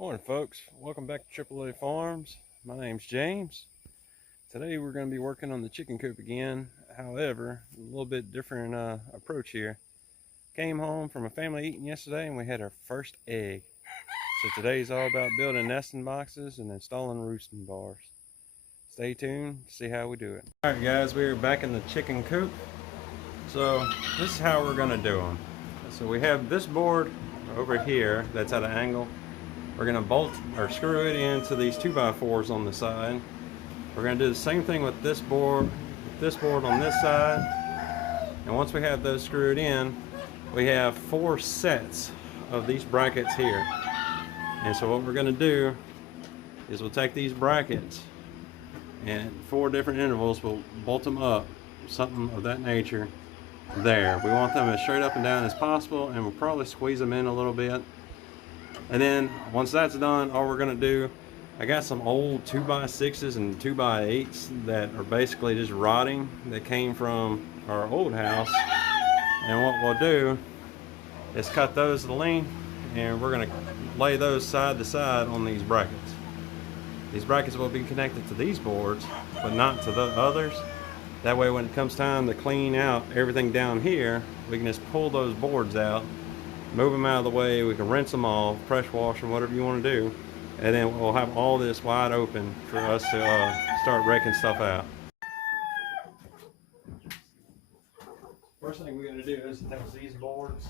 Morning folks, welcome back to AAA Farms. My name's James. Today we're going to be working on the chicken coop again. However, a little bit different approach here. Came home from a family eating yesterday and we had our first egg. So today's all about building nesting boxes and installing roosting bars. Stay tuned to see how we do it. Alright guys, we're back in the chicken coop. So this is how we're going to do them. So we have this board over here that's at an angle. We're going to bolt or screw it into these 2x4s on the side. We're going to do the same thing with this board on this side. And once we have those screwed in, we have 4 sets of these brackets here. And so what we're going to do is we'll take these brackets and at 4 different intervals we'll bolt them up, something of that nature there. We want them as straight up and down as possible, and we'll probably squeeze them in a little bit. And then once that's done, all we're going to do, I got some old 2x6s and 2x8s that are basically just rotting that came from our old house. And what we'll do is cut those to length, and we're going to lay those side to side on these brackets. These brackets will be connected to these boards, but not to the others. That way when it comes time to clean out everything down here, we can just pull those boards out, move them out of the way, we can rinse them off, pressure wash them, whatever you want to do, and then we'll have all this wide open for us to start raking stuff out. First thing we got to do is attach these boards.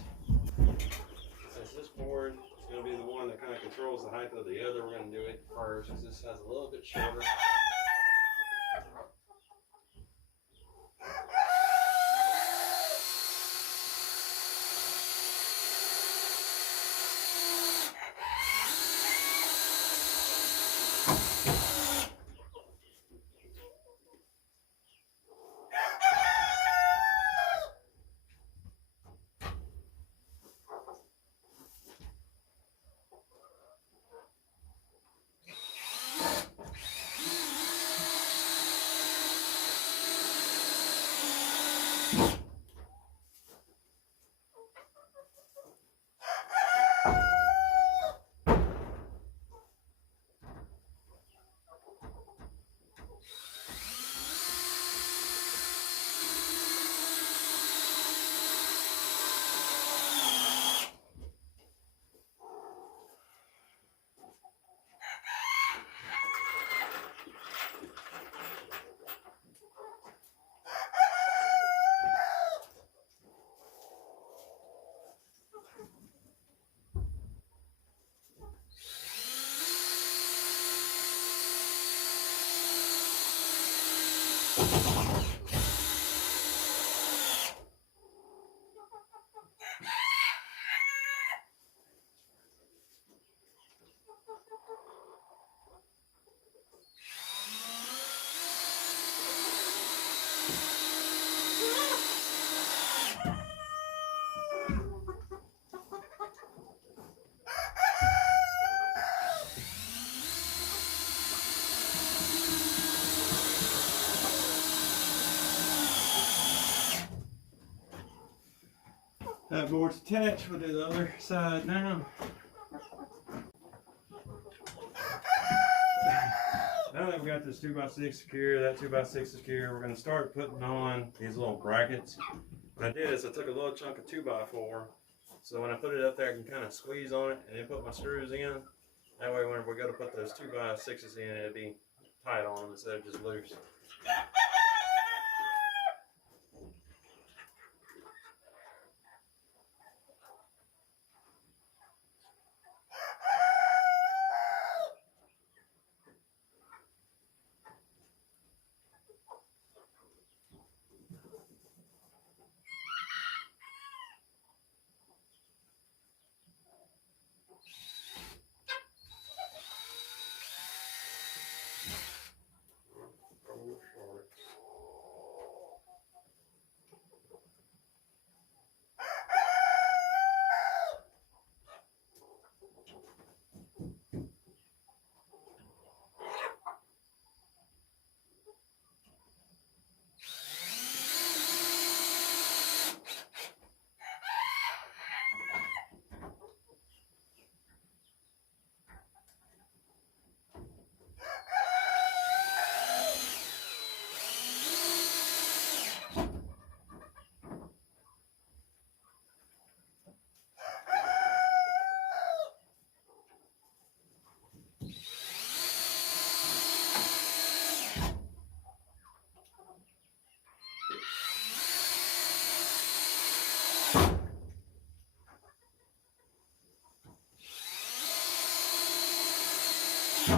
Since this board is going to be the one that kind of controls the height of the other, we're going to do it first, since this has a little bit shorter. That board's attached. We'll do the other side now. Now that we got this 2x6 secure, that 2x6 secure, we're going to start putting on these little brackets. What I did is I took a little chunk of 2x4, so when I put it up there I can kind of squeeze on it and then put my screws in. That way when we go to put those 2x6s in, it'll be tight on them instead of just loose. So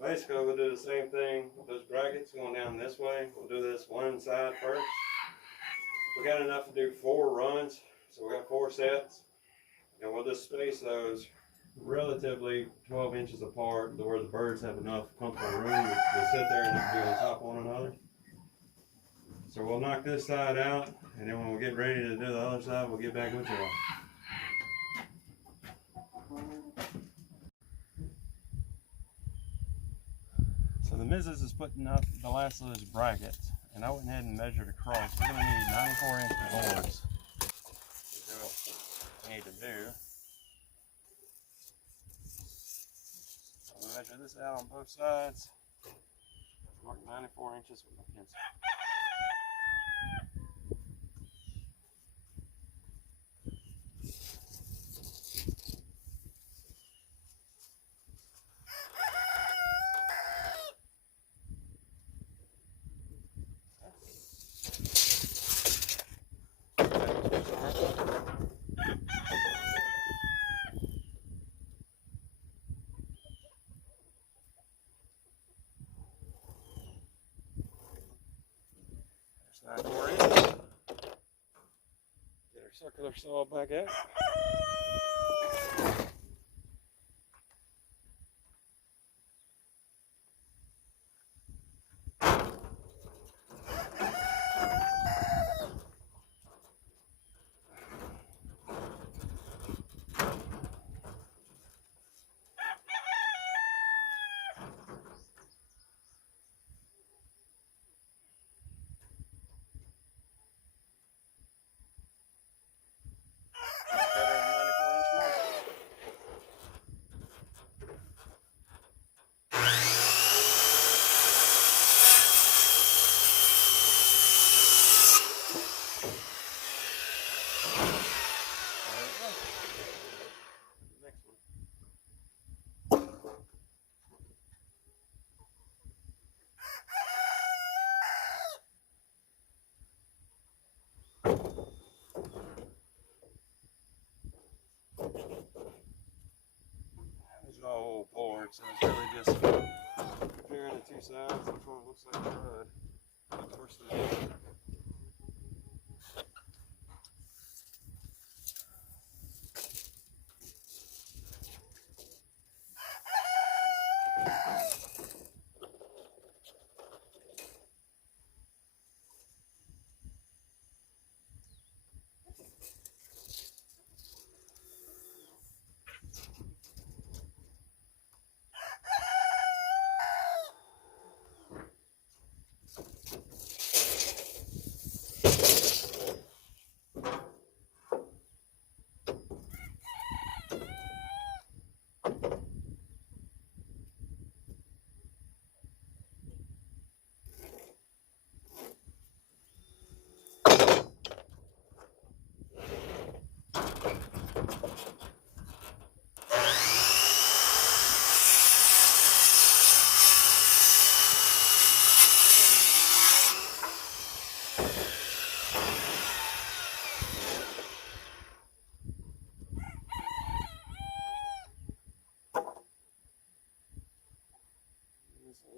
basically we'll do the same thing with those brackets going down this way. We'll do this one side first. We got enough to do 4 runs, so we got 4 sets, and we'll just space those relatively 12 inches apart to where the birds have enough comfortable room to sit there and be on top of one another. So we'll knock this side out, and then when we get ready to do the other side, we'll get back with y'all. So the missus is putting up the last of those brackets, and I went ahead and measured across. We're going to need 94-inch boards to do what we need to do. I'm going to measure this out on both sides. Mark 94 inches with my pencil. There's 94 inches. Get our circular saw back out. These are all old boards, so it's really just comparing the 2 sides, which one looks like a rud. Of course, the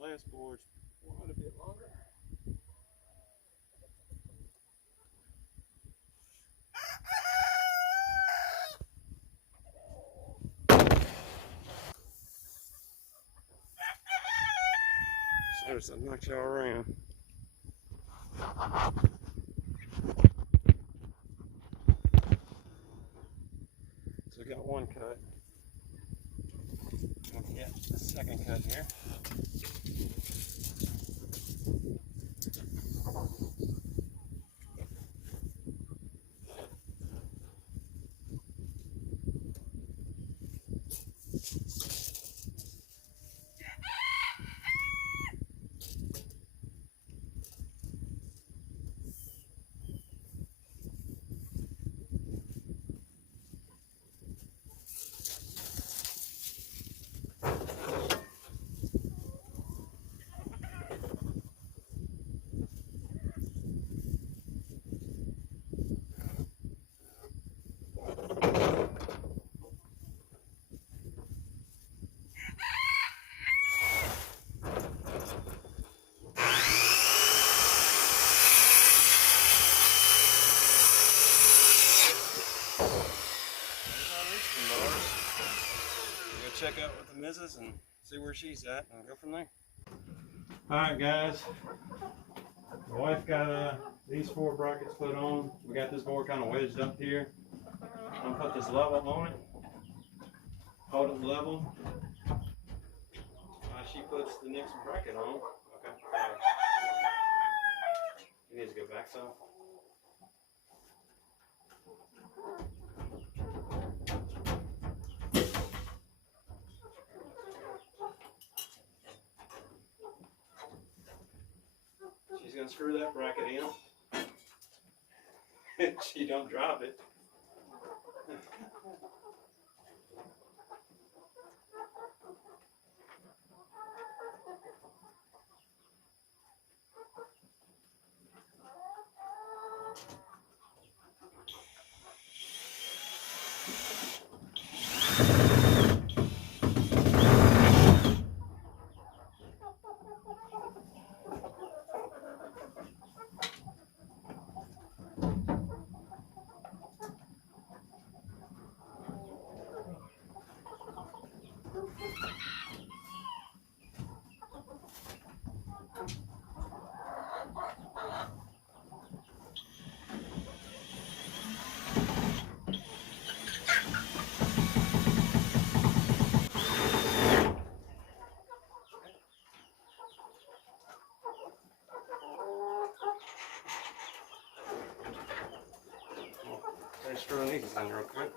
last board's quite a bit longer. So I knocked y'all around. So we got one cut. We'll get the second cut here. check out with the missus and see where she's at and go from there. Alright guys, the wife got these 4 brackets put on. We got this board kind of wedged up here. I'm gonna put this level on it, hold it level. She puts the next bracket on. Okay. It needs to go back some. She's gonna screw that bracket in. She don't drop it. Let's screw these in real quick.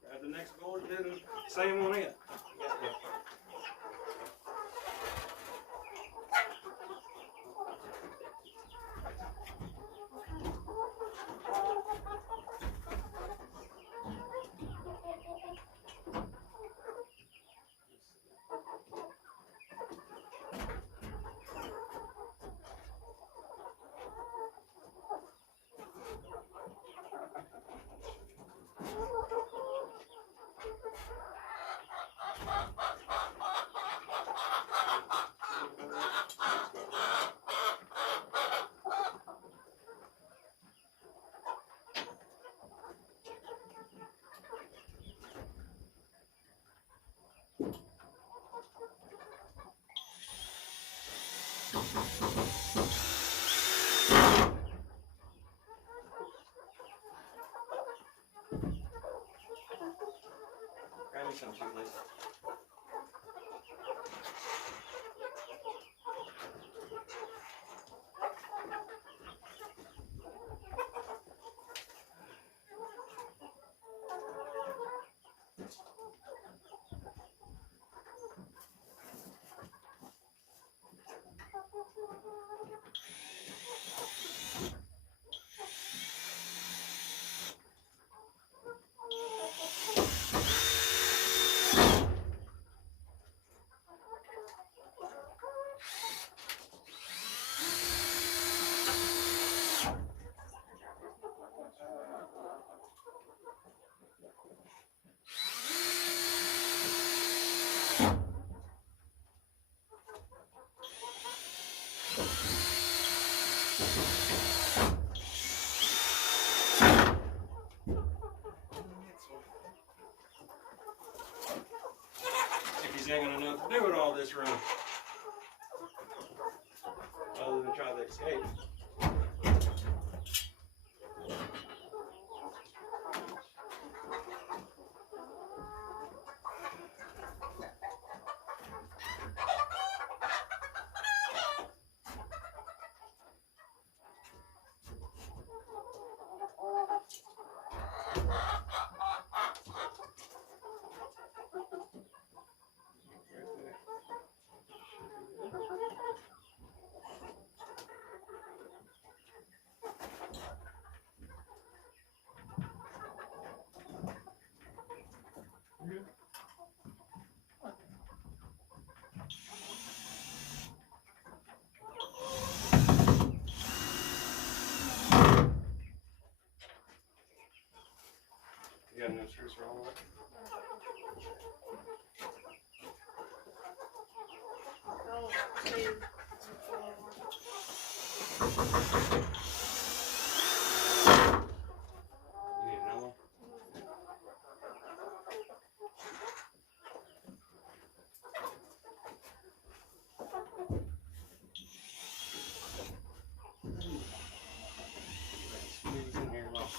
Grab the next board, do the same on it. Grab me some too, please. Chickies ain't gonna know what to do with all this room, other than try to escape. got no screws for all that. You need another one? Squeeze in here a little.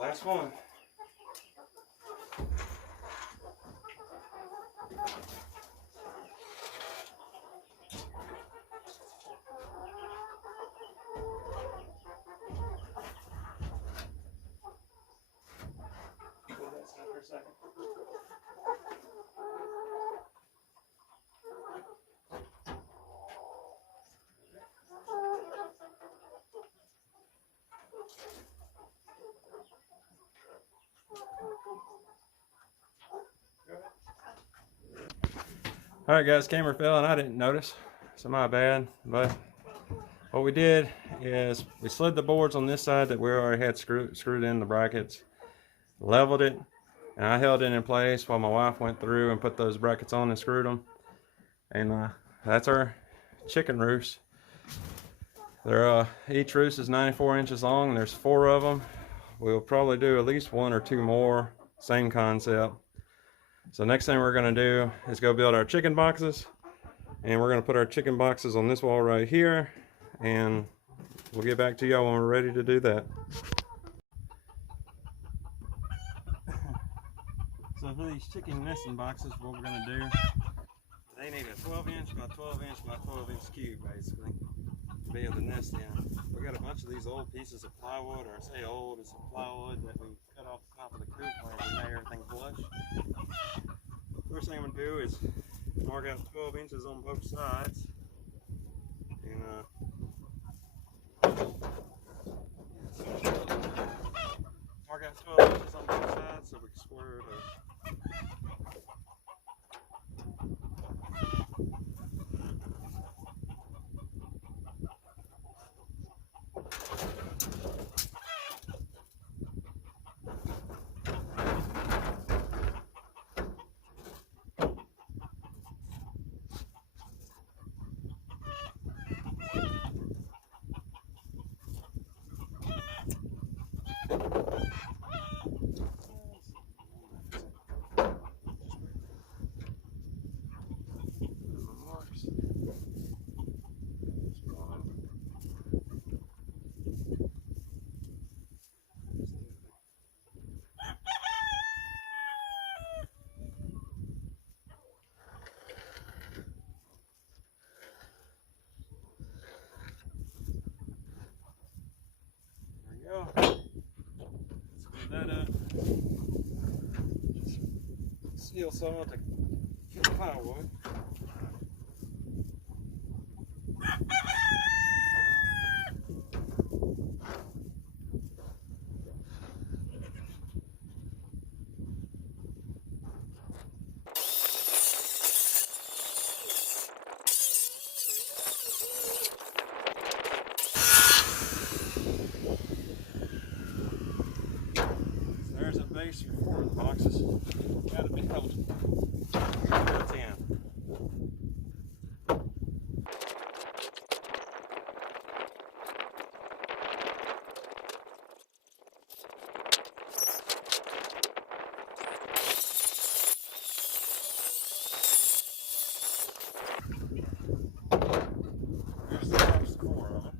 Last one. Put that aside for a second. Alright guys, camera fell and I didn't notice, so my bad. But what we did is we slid the boards on this side that we already had screwed in the brackets, leveled it, and I held it in place while my wife went through and put those brackets on and screwed them. And that's our chicken roost. They're each roost is 94 inches long and there's 4 of them. We'll probably do at least 1 or 2 more, same concept. So next thing we're going to do is go build our chicken boxes, and we're going to put our chicken boxes on this wall right here, and we'll get back to y'all when we're ready to do that. So for these chicken nesting boxes, what we're going to do, they need a 12-inch by 12-inch by 12-inch cube basically to be able to nest in. We got a bunch of these old pieces of plywood, or I say old, it's a plywood that we cut off the top of the coop where we made everything flush. First thing I'm going to do is mark out 12 inches on both sides, and mark out 12 inches on both sides so we can square it up. Go. Let's clean that up. Just steel saw to get the plywood. There's a base for 4 of the boxes. Got to be held. Here's 10. Here's the first 4 of them.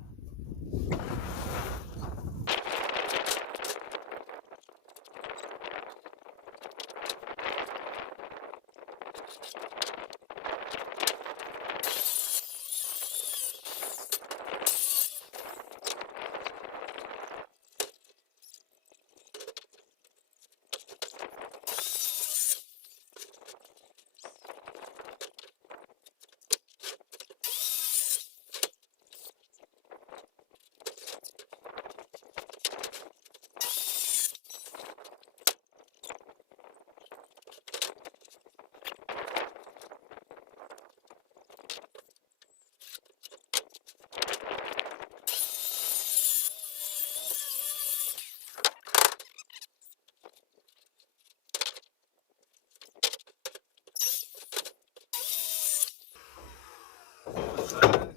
side.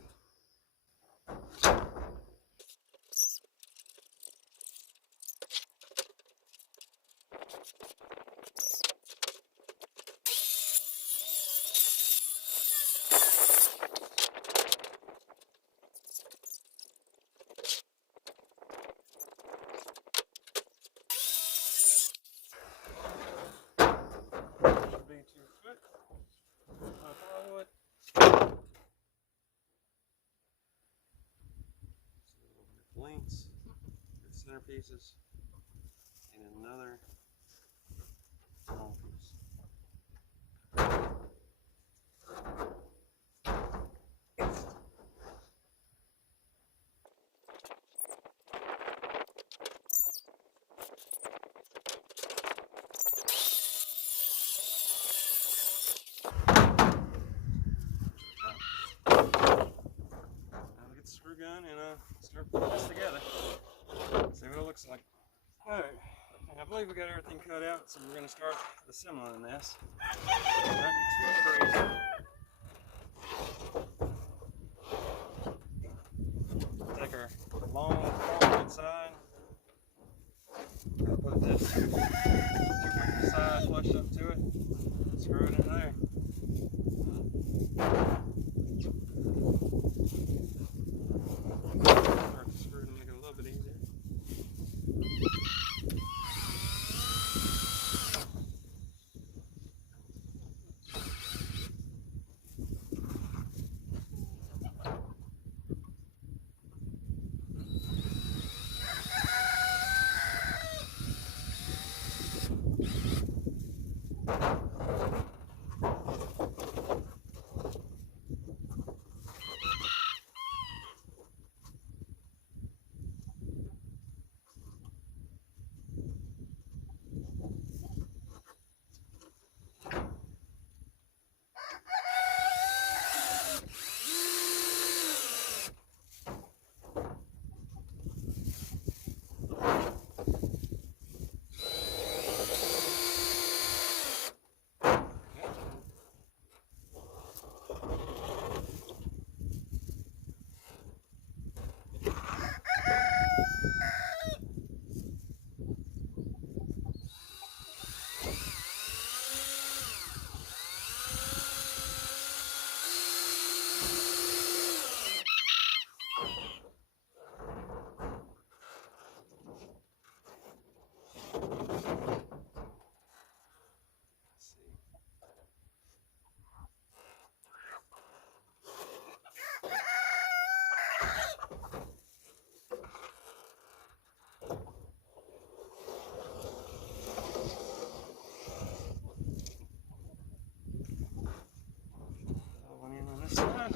Should be 2 foot. Plywood. Links, good centerpieces, and another long piece. Now we'll get the screw gun and start putting this together. See what it looks like. Alright, I believe we got everything cut out, so we're going to start assembling this. Nothing too crazy. Take our long forward side, put this 2-foot side flush up to it, screw it in there. Start to screw to make it a little bit easier. One in on this side.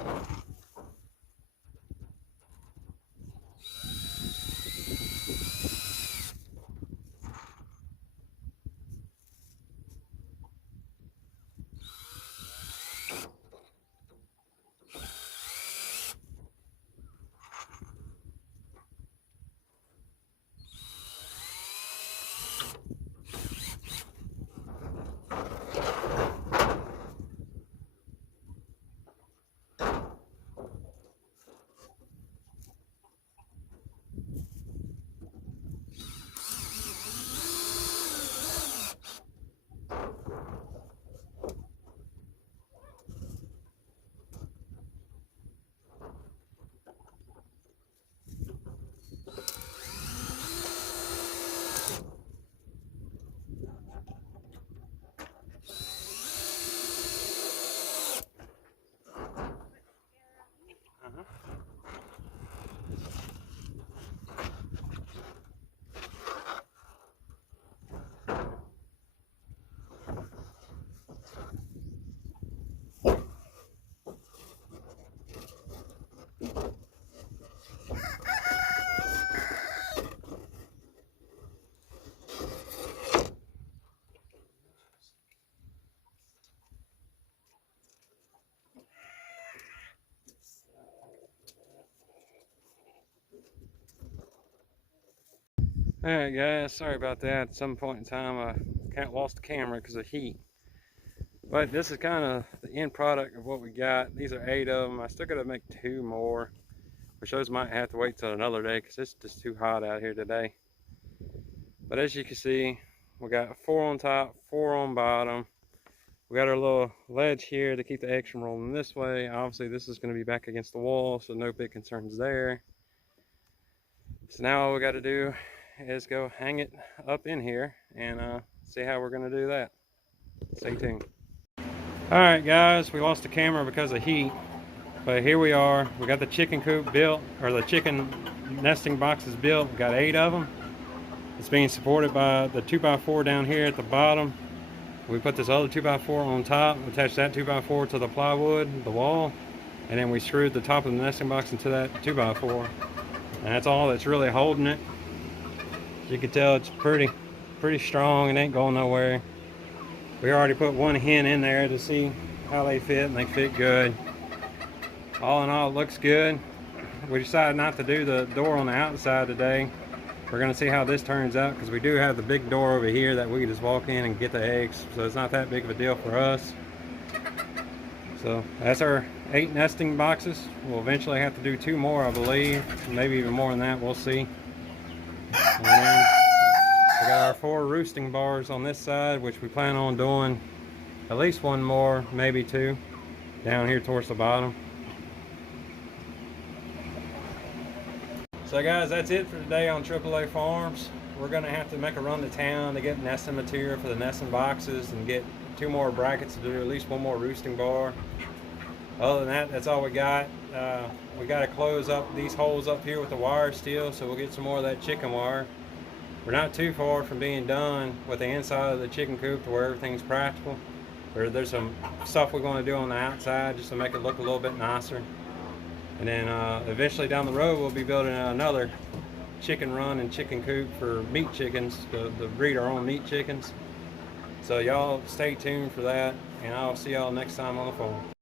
Alright guys, sorry about that. At some point in time I lost the camera because of heat. But this is kind of the end product of what we got. These are 8 of them. I still gotta make 2 more, which those might have to wait till another day because it's just too hot out here today. But as you can see, we got 4 on top, 4 on bottom. We got our little ledge here to keep the eggs from rolling this way. Obviously this is going to be back against the wall, so no big concerns there. So now all we got to do is go hang it up in here and see how we're going to do that. Stay tuned. Alright guys, we lost the camera because of heat, but here we are. We got the chicken coop built, or the chicken nesting boxes built. We got 8 of them. It's being supported by the 2x4 down here at the bottom. We put this other 2x4 on top, attached that 2x4 to the plywood, the wall, and then we screwed the top of the nesting box into that 2x4. And that's all that's really holding it. As you can tell, it's pretty strong and ain't going nowhere. We already put 1 hen in there to see how they fit, and they fit good. All in all, it looks good. We decided not to do the door on the outside today. We're going to see how this turns out because we do have the big door over here that we can just walk in and get the eggs, so it's not that big of a deal for us. So that's our 8 nesting boxes. We'll eventually have to do 2 more, I believe, maybe even more than that, we'll see. And then we got our 4 roosting bars on this side, which we plan on doing at least 1 more, maybe 2, down here towards the bottom. So guys, that's it for today on AAA Farms. We're going to have to make a run to town to get nesting material for the nesting boxes and get 2 more brackets to do at least 1 more roosting bar. Other than that, that's all we got. We got to close up these holes up here with the wire still, so we'll get some more of that chicken wire. We're not too far from being done with the inside of the chicken coop to where everything's practical. There's some stuff we're going to do on the outside just to make it look a little bit nicer. And then eventually down the road, we'll be building another chicken run and chicken coop for meat chickens to breed our own meat chickens. So y'all stay tuned for that, and I'll see y'all next time on the farm.